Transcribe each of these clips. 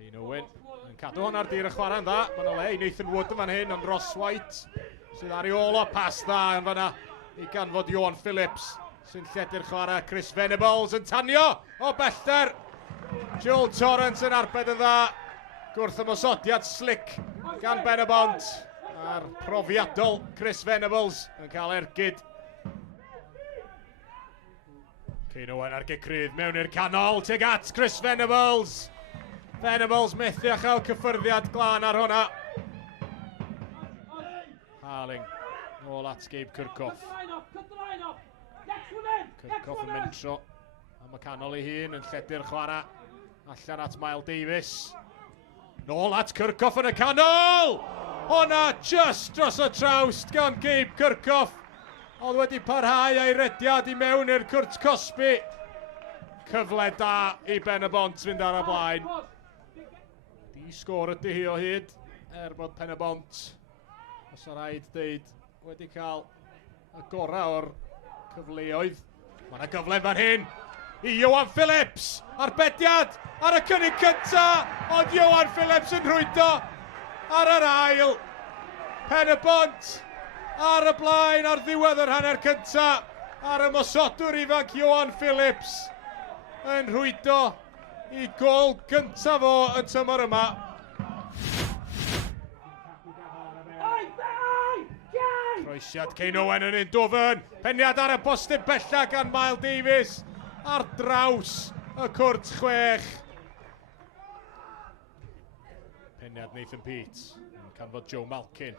Kane Owen yn cadw hwn ar dir y chwarae'n dda. Mae'n o le i Nathan Wood yn fan hyn, ond Ross White sydd ar ei ôl o pas dda yn fanna i ganfod Johan Phillips sy'n lledu'r chwarae. Chris Venables yn tanio o bellter. Joel Torrance yn arbed yn dda. Gwrth ymosodiad slick gan Pen-y-bont. A'r profiadol Chris Venables yn cael ergyd. Kane Owen ar gicrydd mewn i'r canol tuag at Chris Venables. Venables methu a chael cyffyrddiad glân ar hwnna. Harling nôl at Gabe Kirchhoff. Kirchhoff yn mentro am y canol ei hun yn lledu'r chwarae allan at Miles Davies. Nôl at Kirchhoff yn y canol! Hwnna just dros y trawst gan Gabe Kirchhoff. Oedd wedi parhau a'i rediad i mewn i'r cwrt Cosby. Cyfle da i Pen-y-bont fynd ar y blaen. Di sgôr ydy hi o hyd, bod Pen-y-bont, os o rhaid dweud, wedi cael y gorau o'r cyfleoedd. Mae yna gyfle fan hyn i Johan Phillips. Arbediad ar y cynnig cynta, ond Johan Phillips yn rhwydo ar yr ail. Pen-y-bont ar y blaen ar ddiwedd yr hanner cynta. Ar y mosodwr ifanc Johan Phillips yn rhwydo i gol gyntaf o y tymor yma. Croesiad Kane Owen yn un dwfn. Peniad ar y postyn bella gan Miles Davies ar draws y cwrt 6. Peniad Nathan Peat yn canfod Joe Malkin.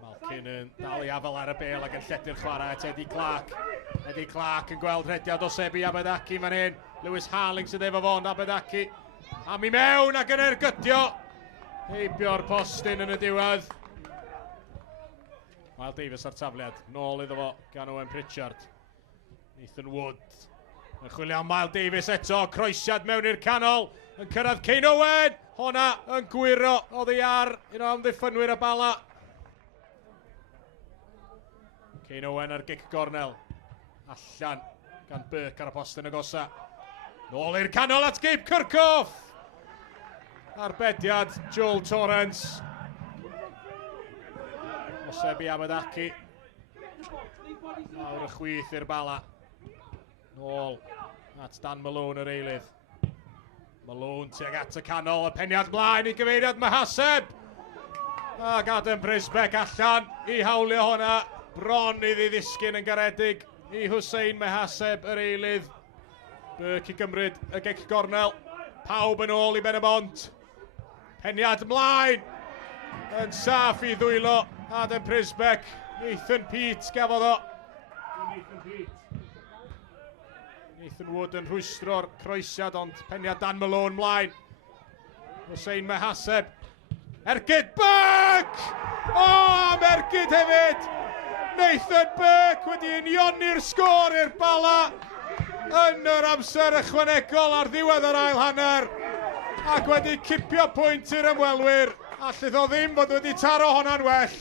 Malkin yn dal i afel ar y bel ac yn lledu'r chwarae at Eddie Clark. Eddie Clark yn gweld rhediad o Sebi Abedaki fan hyn. Lewis Harling sydd efo fo'n Abedaki. Am i mewn ac yn ergydio. Heibio'r postyn yn y diwedd. Miles Davies ar tafliad. Nôl iddo fo gan Owen Pritchard. Nathan Wood yn chwilio am Miles Davies eto. Croesiad mewn i'r canol. Yn cyrraedd Kane Owen. Honna yn gwiro oddi ar un o amddiffynwyr y Bala. Kane Owen ar gic gornel. Allan gan Burke ar y postyn agosa. Nôl i'r canol at Gabe Kirchhoff. Arbediad Joel Torrance. Sebi Abedaki. Nawr y chwith i'r Bala. Nôl at Dan Malone yr eilydd. Malone tuag at y canol. Y peniad mlaen i gyfeiriad Mahaseb. Ac Adam Brisbeck allan i hawlio hwnna. Bron iddi ddisgyn yn garedig i Hussein Mahaseb yr eilydd. Burke i gymryd y gic gornel. Pawb yn ôl i Pen-y-bont. Peniad mlaen. Yn saff i ddwylo Adam Brisbeck. Nathan Peat gafodd o. Nathan Wood yn rhwystro'r croesiad, ond peniad Dan Malone mlaen. Hussein Mahaseb. Ergyd Burke! O, am ergyd hefyd! Nathan Burke wedi unioni'r sgôr i'r Bala yn yr amser ychwanegol ar ddiwedd yr ail hanner ac wedi cipio pwynt i'r ymwelwyr a llydd o ddim bod wedi taro honna'n well.